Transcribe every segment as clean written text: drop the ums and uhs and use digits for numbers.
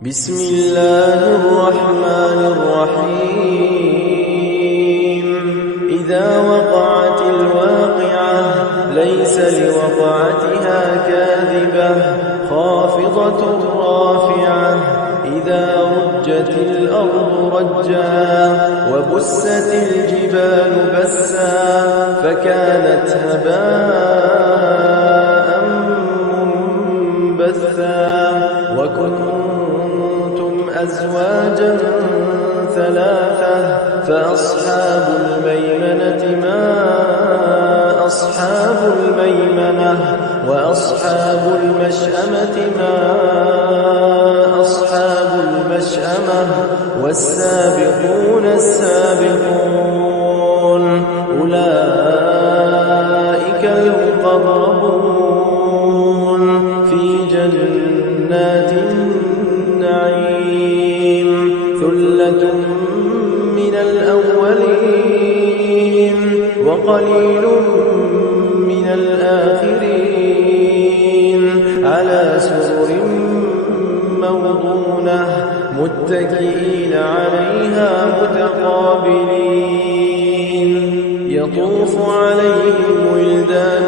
بسم الله الرحمن الرحيم إذا وقعت الواقعة ليس لوقعتها كاذبة خافضة رافعة إذا رجت الأرض رجا وبست الجبال بسا فكانت هباء منبثا وكنتم أزواجا ثلاثة فأصحاب الميمنة ما أصحاب الميمنة وأصحاب المشأمة ما أصحاب المشأمة والسابقون السابقون أولئك المقربون في جنات النعيم ثلة من الأولين وقليل من الآخرين على سرر موضونة متكئين عليها متقابلين يطوف عليهم ولدان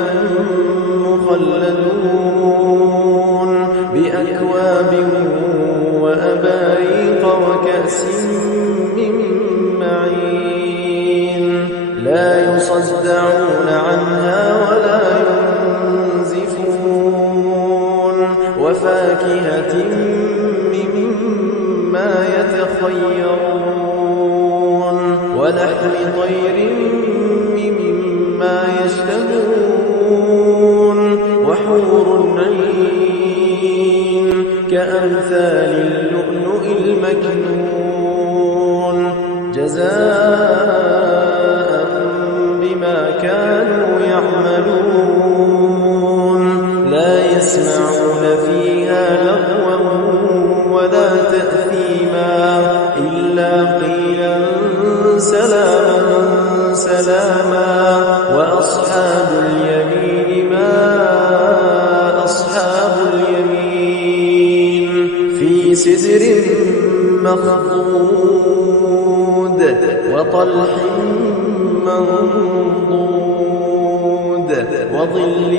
مخلدون بأكواب وأباريق وكأس من معين لا يصدعون عنها ولا ينزفون وفاكهة مما يتخيرون ولحم طير مما يشتهون وحور عين كأمثال اللؤلؤ المكنون جزاء بما كانوا يعملون لا يسمعون فيها لغوا ولا تأثيما إلا قيلا سلاما سلاما وأصحاب اليمين ما أصحاب اليمين في سدر مخضود وطلح منضود وظل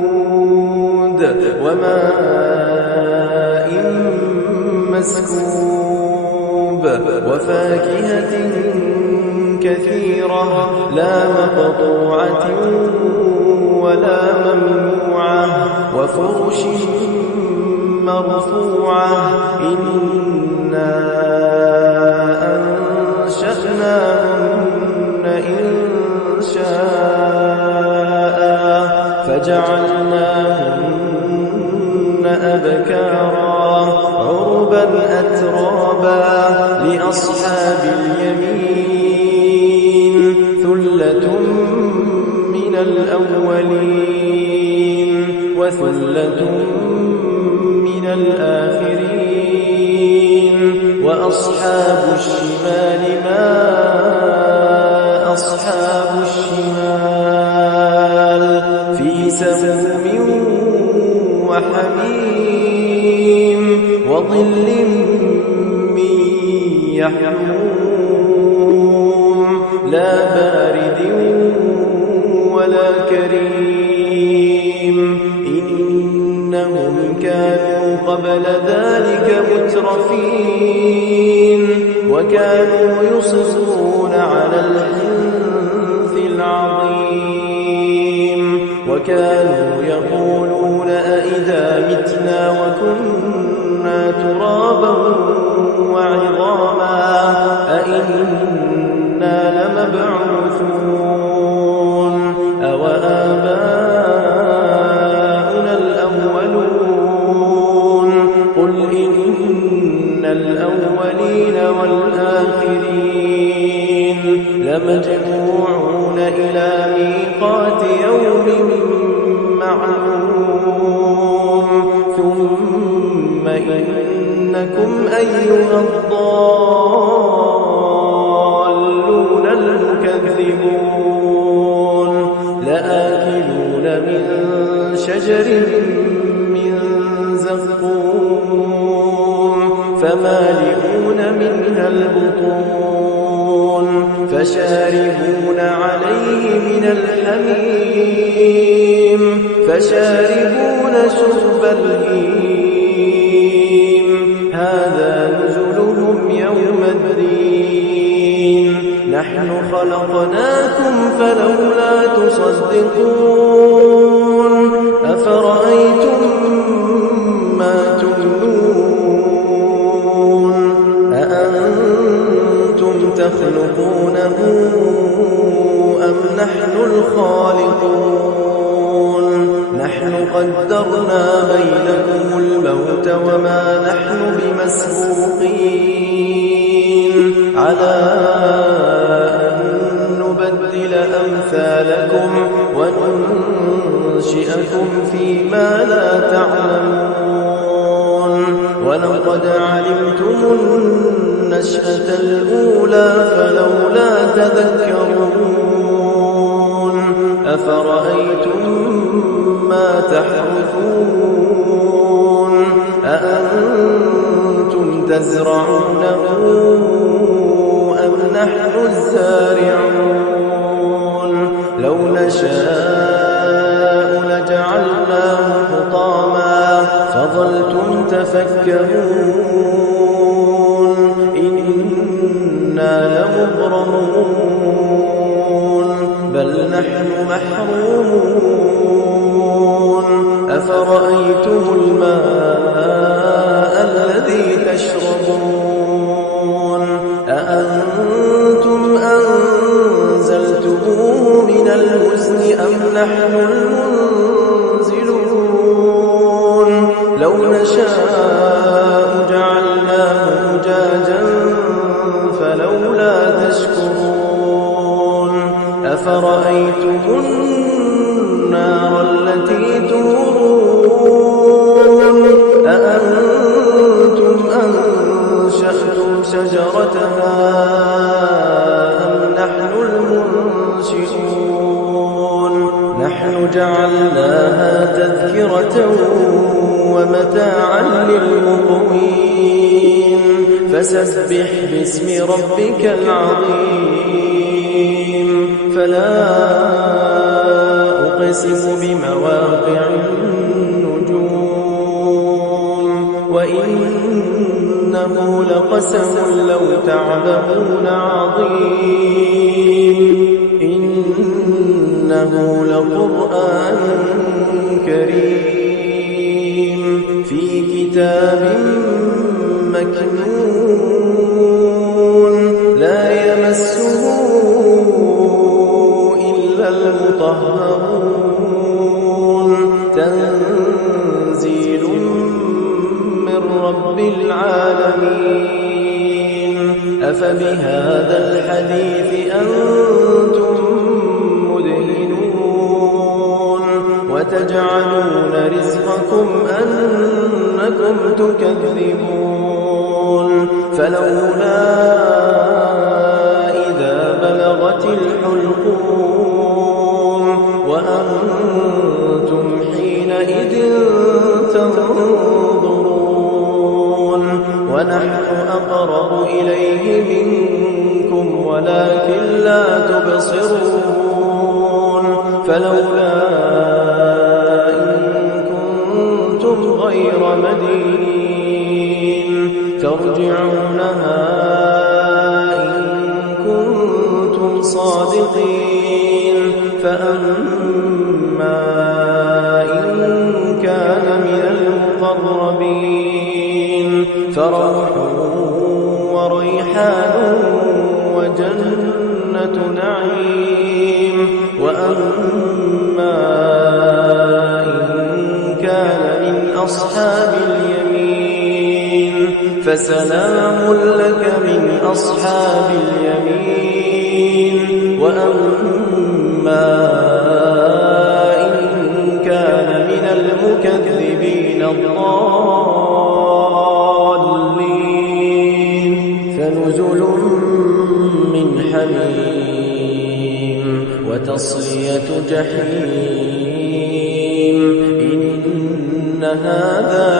ممدود وماء مسكوب وفاكهة كثيرة لا مقطوعة ولا ممنوعة وفرش مرفوعة إنا أنشأناهن إنشاء فجعلناهن أبكارا عربا أترابا لأصحاب اليمين ثلة من الأولين وثلة من الآخرين وأصحاب الشمال ما أصحاب الشمال في سموم وحميم وظل من يحموم لا بارد ولا كريم إنهم كانوا قبل ذلك مترفين وكانوا يصرون على الحنث العظيم وكانوا يقولون أئذا متنا وكنا ترابا وعظاما أئنا لمبعوثون أوآباؤنا الأولون قل إن الأولين والآخرين لمجموعون إلى ميقات يوم معلوم ثم إنكم أيها الضالون المكذبون لآكلون من شجر من الزقوم فمالئون منها البطون فشاربون عليه من الحميم فشاربون شرب الهيم هذا نزلهم يوم الدين نحن خلقناكم فلولا تصدقون أفرأيتم ما تمنون أأنتم تخلقونه أم نحن الخالقون نحن قدرنا بينكم الموت وما نحن بمسبوقين على أن نبدل أمثالكم وننشئكم فيما لا تعلمون ولقد علمتم النشأة الأولى فلولا تذكرون أفرأيتم ما تحرثون أأنتم تزرعونه أم نحن الزارعون لو نشاء لجعلناه حطاما فظلتم تفكرون إنا لمغرمون بل نحن محرومون أفرأيتم الماء الذي تشربون أأنتم أنزلتموه من المزن أم نحن المنزلون لو نشاء جعلناه أجاجا فلولا تشكرون أفرأيتم النار التي تورون أأنتم أنشأتم شجرتها أم نحن المنشئون نحن جعلناها تذكرة ومتاعا للمقوين فسبح باسم ربك العظيم فلا أقسم بمواقع النجوم وإنه لقسم لو تعلمون عظيم إنه لقرآن كريم في كتاب مكنون لا يمسه إلا المطهرون تنزيل من رب العالمين أفبهذا الحديث أنتم مدهنون وتجعلون رزقكم أنكم تكذبون فلولا إذا بلغت الحلقوم وأنتم حينئذ تنظرون ونحن أقرب إليه منكم ولكن لا تبصرون فلولا إن كنتم غير مدينين ترجعونها إن كنتم صادقين فأما إن كان من المقربين فروح وريحان وجنة نعيم وأما إن كان من أصحاب اليمين فسلام لك من أصحاب اليمين وأما إن كان من المكذبين الضالين فنزل من حميم وتصلية جحيم إن هذا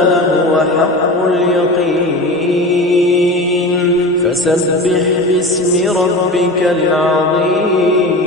فسبح باسم ربك العظيم